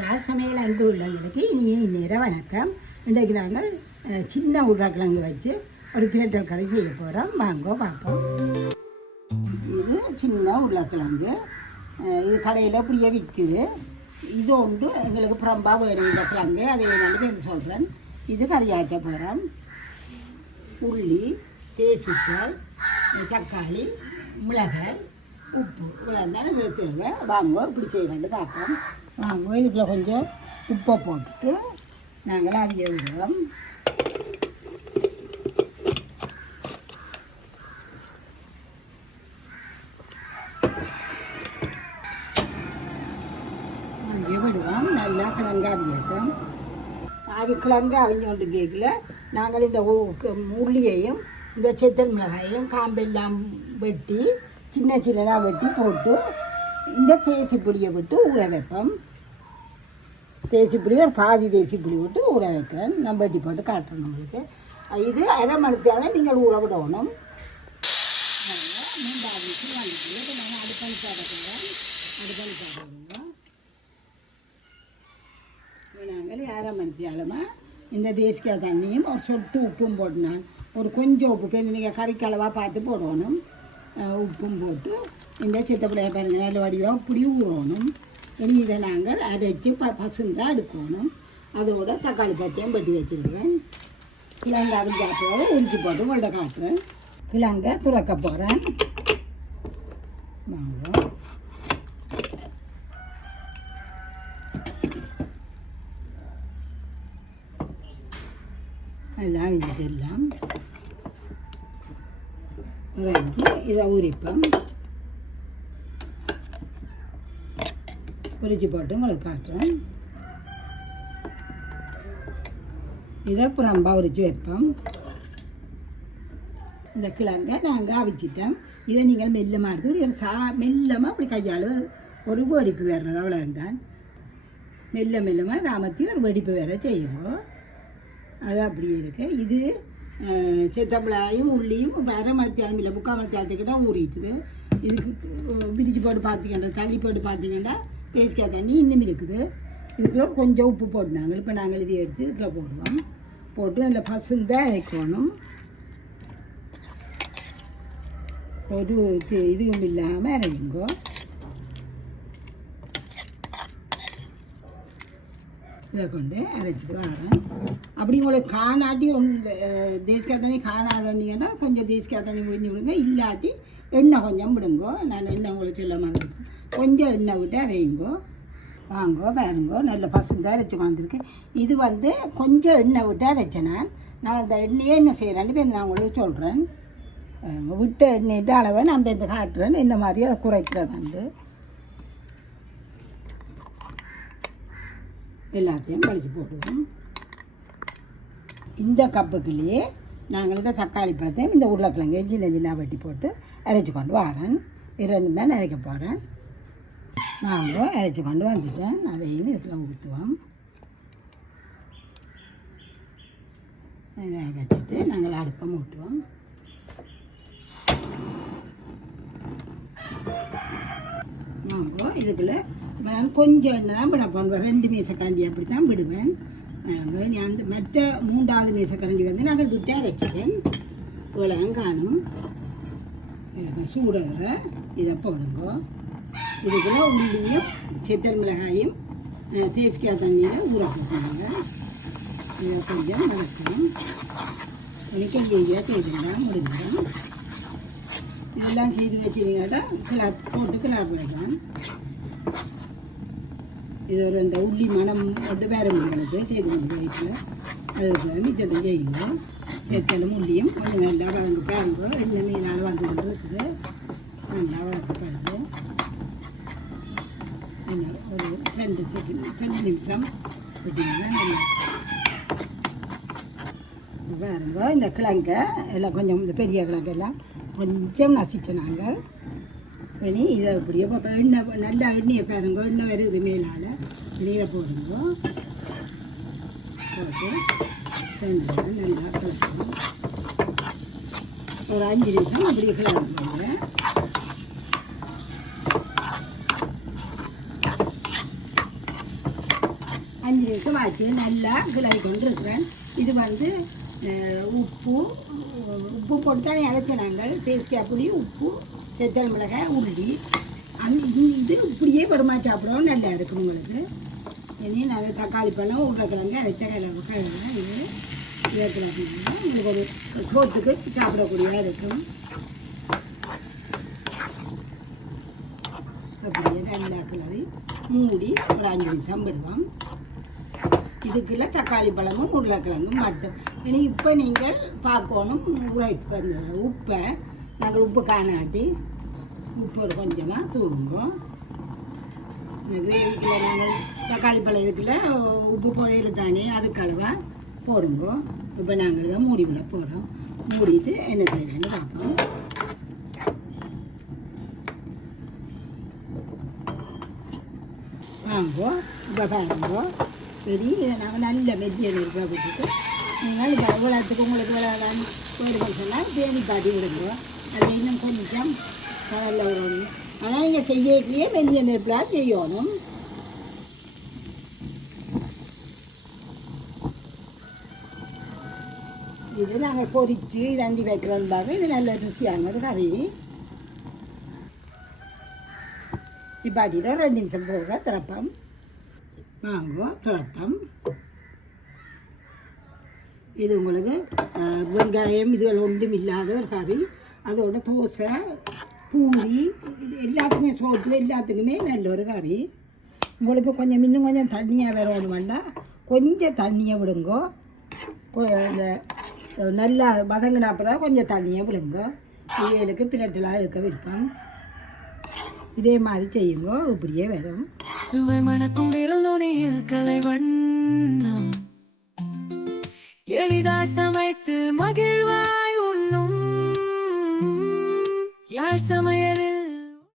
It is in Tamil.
யார் சமையல் அன்பு உள்ளவங்களுக்கு இனிய இந்நேரம் வணக்கம். இன்றைக்கு நாங்கள் சின்ன உருளைக்கிழங்கு வச்சு ஒரு பிரட்டல் கறி செய்ய போகிறோம். வாங்க பார்ப்போம். இது சின்ன உருளைக்கிழங்கு, இது கடையில் இப்படியே விற்குது. இது ஒன்று எங்களுக்கு புறம்பா வேணும் இந்த கிழங்கு, அதை நான் என்று சொல்கிறேன். இது கறியாக்க போகிறோம். உள்ளி, தேசிக்காய், தக்காளி, மிளகாய், உப்பு இவ்வளோ இருந்தாலும் இது தேவை. வாங்க இப்படி செய்யலான்னு பார்ப்போம். வாங்க இதுக்குள்ள கொஞ்சம் உப்பை போட்டுட்டு நாங்கள் அவிய விடுவோம். அவிய விடுவோம். நல்லா கிழங்கு அவியட்டும். கிழங்கு அவிஞ்ச கொண்டு கேட்கல நாங்கள் இந்த உள்ளியையும் இந்த செத்தல் மிளகாயையும் காம்பெல்லாம் வெட்டி சின்ன சின்னதாக வெட்டி போட்டு இந்த தேசிப்புளியை விட்டு ஊற வைப்போம். தேசிப்புளி ஒரு பாதி தேசிப்புளி விட்டு ஊற வைக்கிறேன். நம்ம வெட்டி போட்டு காட்டுறோம் உங்களுக்கு. இது அரை மணித்தால நீங்கள் ஊற விடணும். நாங்கள் அடுப்பணி சாப்பிடுவோம். நாங்கள் அரை மணித்தாலமாக இந்த தேசிக்காய் தண்ணியும் ஒரு சொட்டு உப்பும் போட்டு நான் ஒரு கொஞ்சம் உப்பு இப்போ நீங்கள் கறிக்களவாக பார்த்து போடணும். உப்பும் போட்டு இந்த சித்தப்பிள்ளைய பாருங்க நல்ல வடிவாக இப்படி ஊறணும். இனி இதை நாங்கள் அரைச்சி பசுந்தாக எடுக்கணும். அதோட தக்காளி பத்தியம் வெட்டி வச்சுருக்கிறேன். கிழங்கு அவிஞ்சாப்போட உரிச்சு போட்டு உள்ள காட்டுறேன். கிழங்கை துறக்க போகிறேன். வாங்க எல்லாம் அவிஞ்சதெல்லாம் இறங்கி இதை உரிப்போம். உரிச்சு போட்டு உங்களுக்கு காட்டுறேன். இதை புறம்பா உரிச்சு வைப்போம். இந்த கிழங்கை நாங்கள் அவிச்சிட்டோம். இதை நீங்கள் மெல்லமாக எடுத்து ஒரு மெல்லமாக அப்படி கையால் ஒரு வெடிப்பு வேறுறது அவ்வளோ இருந்தால் மெல்லமாக ராமத்தி ஒரு வெடிப்பு வேற செய்வோம். அது அப்படியே இருக்கு. இது செத்தமிளாயும் உள்ளியும் அரை மணித்தாலும் இல்லை 3/4 மணித்தாலத்துக்கிட்ட ஊறிட்டுது. இதுக்கு பிரித்து போட்டு பார்த்தீங்கன்னா தள்ளி போட்டு பார்த்தீங்கன்னா தேசிக்காய் தண்ணி இன்னும் இருக்குது. இதுக்குள்ள கொஞ்சம் உப்பு போட்டுனாங்க. இப்போ நாங்கள் இதை எடுத்து இதுக்குள்ள போடுவோம். போட்டு அதில் பசுந்தான் வைக்கணும். ஒரு இதுவும் இல்லாமல் இறங்குங்கோ. இதை கொண்டு அரைச்சிட்டு வரேன். அப்படி உங்களுக்கு காணாட்டி தேசிக்காய் தண்ணி காணாதீங்கன்னா கொஞ்சம் தேசிக்காய் தண்ணி முடிஞ்சு விடுங்க. இல்லாட்டி எண்ணெய் கொஞ்சம் விடுங்கோ. நான் எண்ணெய் உங்களுக்கு சொல்ல மாதிரி கொஞ்சம் எண்ணெய் விட்டு அரையுங்கோ. வாங்கோ பாருங்கோ நல்ல பசுந்தாக அரைச்சி வந்திருக்கேன். இது கொஞ்சம் எண்ணெய் விட்டு அரைச்சேன். நான் அந்த எண்ணெயே என்ன செய்கிறேன்னு இப்போ நான் உங்களுக்கு சொல்கிறேன். விட்ட எண்ணெய்ட்டு அளவை நான் இந்த காட்டுறேன். என்ன மாதிரி அதை குறைக்கிறதாண்டு எல்லாத்தையும் கழிச்சு போடுவோம். இந்த கப்புக்குள்ளேயே நாங்கள் இந்த தக்காளி பழத்தையும் இந்த உருளைக்கிழங்கையும் சின்ன வெட்டி போட்டு அரைச்சி கொண்டு வரேன். 2 தான் அரைக்க போகிறேன். நாங்கள் அரைச்சி கொண்டு வந்துட்டேன். அதையும் இதுக்குள்ள ஊற்றுவோம். இதை வச்சுட்டு நாங்கள் அடுப்பை மூட்டுவோம். நாங்கள் இதுக்குள்ளே நான் கொஞ்சம் எண்ணெய் தான் விட போகிறேன். 2 மேசக்கரண்டி அப்படி தான் விடுவேன். அந்த மற்ற 3வது மேசக்கரண்டி நாங்கள் விட்டு அரைச்சிட்டேன். இவ்வளவு காணும். சூடுகிற இதை போடுங்க. இதுக்குள்ள உள்ளியும் செத்தல் மிளகாயும் தேசிக்காய் தண்ணியில் ஊற போட்டுருங்க. இதை கொஞ்சம் வதக்கணும். எனக்கு ஈஸியாக செய்துலாம் முடிஞ்சிடும். இதெல்லாம் செய்து வச்சுருங்கன்னா போட்டு கிளர் வைக்கலாம். இது ஒரு இந்த உள்ளி மனம் போட்டு வேறு உங்களுக்கு செய்து கொண்டு வைக்கல. அதுக்கு மிச்சத்தை செய்யணும். சேர்த்தாலும் உள்ளியும் கொஞ்சம் நல்லா வதங்க பாருங்க. இந்த மீனால் வந்து கொண்டு இருக்குது. நல்லா வதக்கப்படுது. ஒரு 2 நிமிஷம் விட்டிங்கன்னா பாருங்க. இந்த கிழங்கை எல்லாம் கொஞ்சம் இந்த பெரிய கிழங்கெல்லாம் கொஞ்சம் நசிச்சு நாங்கள் இனி இதை அப்படியே எண்ணெய் நல்லா எண்ணெயை பாருங்க. எண்ணெய் வருது மேலால். இதை போடுங்க. போட்டு நல்லா கிளப்பணும். ஒரு 5 நிமிஷம் அப்படியே கிளம்புங்க. 5 நிமிஷம் ஆச்சு. நல்லா கிளறி கொண்டு இருக்கிறேன். இது வந்து உப்பு உப்பு போட்டு தானே அரைச்ச நாங்கள். தேசிக்காய் புளி, உப்பு, செத்தல் மிளகாய், உள்ளி. இது இப்படியே பெருமா சாப்பிடுவோம், நல்லா இருக்கும் உங்களுக்கு. இனி நாங்கள் தக்காளி பழம், உருளைக்கிழங்கு அரைச்ச கிழங்கு இது வேர்க்கல அப்படின்னா உங்களுக்கு ஒரு சோத்துக்கு சாப்பிடக்கூடியதாக இருக்கும். அப்படியே நல்லா கிளறி மூடி ஒரு 5 நிமிஷம் விடுவோம். இதுக்குள்ள தக்காளி பழமும் உருளைக்கிழங்கும் மட்டும். இனி இப்போ நீங்கள் பார்க்கணும் உரைப்பு அந்த உப்பை. நாங்கள் உப்பு காணாட்டி உப்பு ஒரு கொஞ்சமாக தூங்குவோம். இந்த கிரேவிக்குள்ள நாங்கள் தக்காளி பழம் இதுக்குள்ள உப்பு புழையில தானே அதுக்களவாக போடுங்க. இப்போ நாங்கள் தான் மூடி விட போகிறோம். மூடிட்டு என்ன செய்யறேன்னு பார்ப்போம். வாங்கோ இப்போ பாருங்கோ. சரி, இதை நாங்கள் நல்ல மெல்லிய நெருப்பாக போட்டுட்டு நீங்கள் இப்போ எவ்வளோத்துக்கு உங்களுக்கு வேணும் சொன்னால் தேனி பாட்டி விடுங்க. அது இன்னும் கொஞ்சம் நல்ல ஒரு ஆனால் நீங்கள் செய்யலையே மெல்லிய நெருப்பாக செய்யணும். இது நாங்கள் பொரித்து தண்டி வைக்கிறோம்பாக இது நல்ல ருசியானது கறி. இப்பாட்டியில் 2 நிமிஷம் போக திறப்பம். வாங்கோ திறப்பம். இது உங்களுக்கு வெங்காயம் இதுகள் ஒன்றும் இல்லாத ஒரு கறி. அதோட தோசை, பூரி எல்லாத்துக்குமே சோத்து எல்லாத்துக்குமே நல்ல ஒரு கறி. உங்களுக்கு கொஞ்சம் இன்னும் கொஞ்சம் தண்ணியாக வேணும் வேண்டாம், கொஞ்சம் தண்ணியை விடுங்கோ. இந்த நல்லா வதங்கின அப்புறம் கொஞ்சம் தண்ணியை விடுங்க. இவைகளுக்கு பிளட்டெல்லாம் எடுக்க விருப்பம். இதே மாதிரி செய்யுங்க, இப்படியே வரும். சுவை மணக்கும் விரல் நுனியில் கலை வண்ணம் எளிதாய் சமைத்து மகிழ்வாய் உண்ணும் யாழ் சமைய